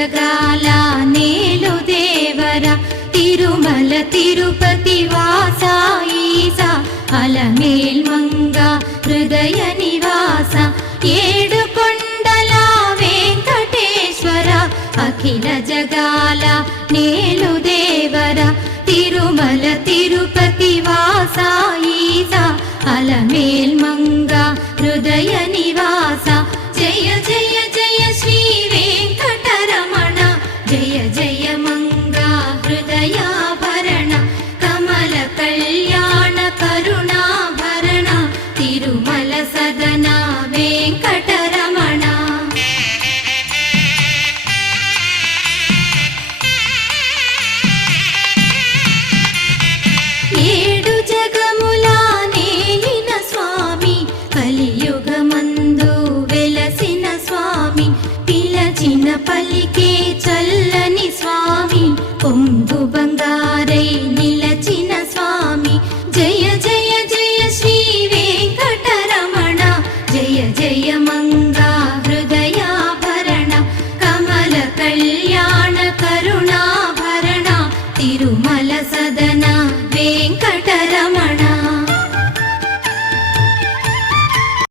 జగాల నేలు దేవర తిరుమల తిరుపతి వాస ఈసా అలమేల్ మంగ హృదయ నివాస ఏడు కొండల వెంకటేశ్వర అఖిల జగాల నేలు దేవర తిరుమల తిరుపతి వాస ఈసా అలమేల్ మంగ హృదయ నివాస జయ జయ జయ శ్రీ వెంకటరమణ జయ జయ మంగ హృదయాభరణ కమల కళ్యాణ కరుణాభరణ తిరుమల సదన వెంకటరమణ. ఏడు జగముల నేలిన స్వామి కలియుగమందు వెలసిన స్వామి పిలచిన పలికే చల్లని స్వామి పొంగు బంగారై నిలచిన స్వామి జయ జయ జయ శ్రీ వెంకటరమణ జయ జయ మంగా హృదయాభరణ కమల కళ్యాణ కరుణాభరణ తిరుమల సద